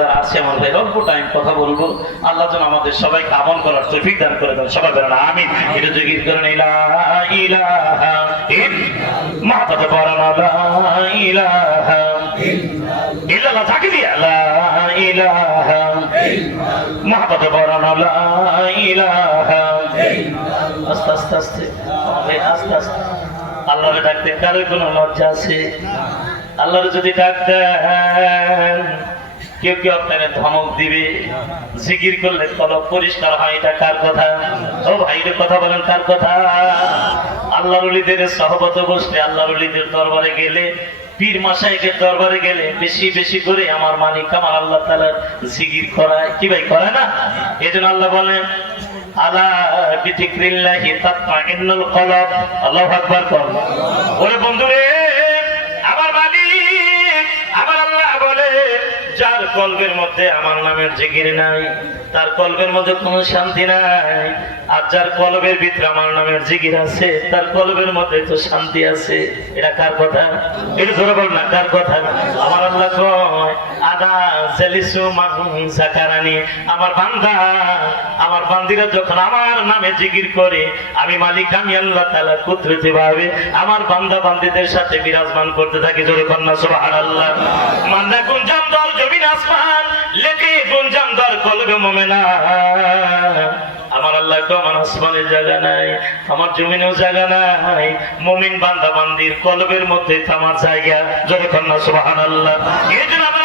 যারা আছে ভাই অল্প টাইম কথা বলব। আল্লাহ যেন আমাদের সবাইকে আমল করার তৌফিক দান করে দেন। সবাই বলেন, আমিন। এটা জিকির করেন, ইল পড়ানো ইলাহা দিয়া আস্তে আস্তে আস্তে আস্তে আস্তে, আল্লাহরে ডাকতে কারোর কোনো লজ্জা আছে? আল্লাহর যদি ডাক কেউ কেউ আপনাকে ধমক দিবে, জিকির করলে কলব পরিষ্কার হয়, এটা কার কথা? ও ভাইরে কথা বলেন, কার কথা? আল্লাহর উলিদের সহবত বসলে আল্লাহর উলিদের দরবারে গেলে, পীর মাসাইকের দরবারে গেলে বেশি বেশি করে আমার মানিক, আমার আল্লাহ তালা জিকির করায়। কি ভাই, করে না? এই জন্য আল্লাহ বলেন আলা বিতিক্রিল্লাহি তাতমাইন্নুল কলব। আল্লাহু আকবার কর। ওরে বন্ধুরে মধ্যে আমার নামের জিকির নাই, তার কলবের মধ্যে কোনো শান্তি নাই, আর যার কলবের ভিতরে আমার নামের জিকির আছে, তার কলবের মধ্যে তো শান্তি আছে। এটা কার কথা? এটা ধরে বল না, কার কথা? আমার আল্লাহ কয় আদা, জালিসু আমার বান্দা, আমার বান্দিরা যখন আমার নামে করে, আমি মালিক, আমি আল্লাহ ভাবে আমার বান্দা বান্দিদের সাথে বিরাজমান করতে থাকি। কন্যা আমার আল্লাহ তো আমার আসমানের জায়গা নাই, আমার জমিনেও জায়গা নাই। মুমিন বান্দা বান্দির কলবের মধ্যে আমার জায়গা। জোরে কন্যা সুবহানাল্লাহ। এই জন্য আমার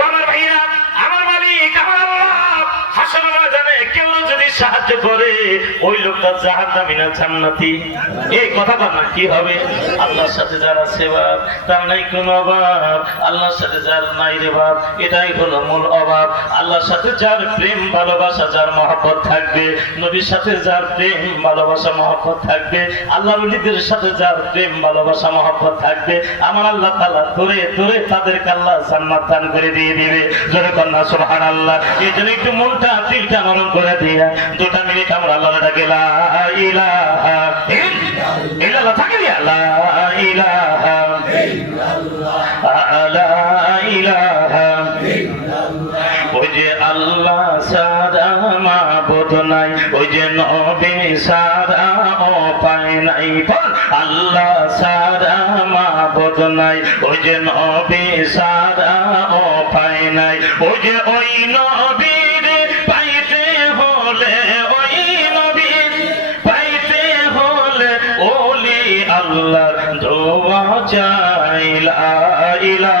সাহায্য করে, ওই লোকটা জাহান্নামী না জান্নাতি? এই কথাটা না, কি হবে? আল্লাহর সাথে যার বাপ, তার নাই কোনো অভাব। আল্লাহর সাথে যার নাই রে বাপ, এটাই হলো মূল অভাব। আল্লাহর সাথে যার প্রেম, ভালোবাসা, যার মহব্বত থাকবে, নবীর সাথে যার প্রেম, ভালোবাসা, মহব্বত থাকবে আল্লাহ রলিদের সাথে যার প্রেম, ভালোবাসা, মহব্বত থাকবে, আমার আল্লাহ তাআলা ধরে ধরে তাদেরকে আল্লাহ জান্নাত দান করে দিয়ে দিবে। জোরে কন্যা সুবহানাল্লাহ। এই জন্য একটু মনটা, দিলটা নরম করে দিয়া, দুটা মিনিট আমরা আল্লাহ ডাকে, লা ইলাহা ইল্লাল্লাহ থাকে লা ইলাহা নাই, ওই যে নবী সারা ও পায় নাই বল, আল্লাহ সারা মাবুদ নাই, ওই যে নবী সারা ও পায় নাই, ওই যে ওই ওলি আল্লাহর দোয়া চাই, লা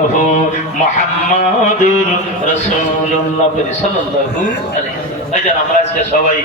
ইল্লাল্লাহু মুহাম্মাদুর রাসূলুল্লাহ আমরা আজকে সবাই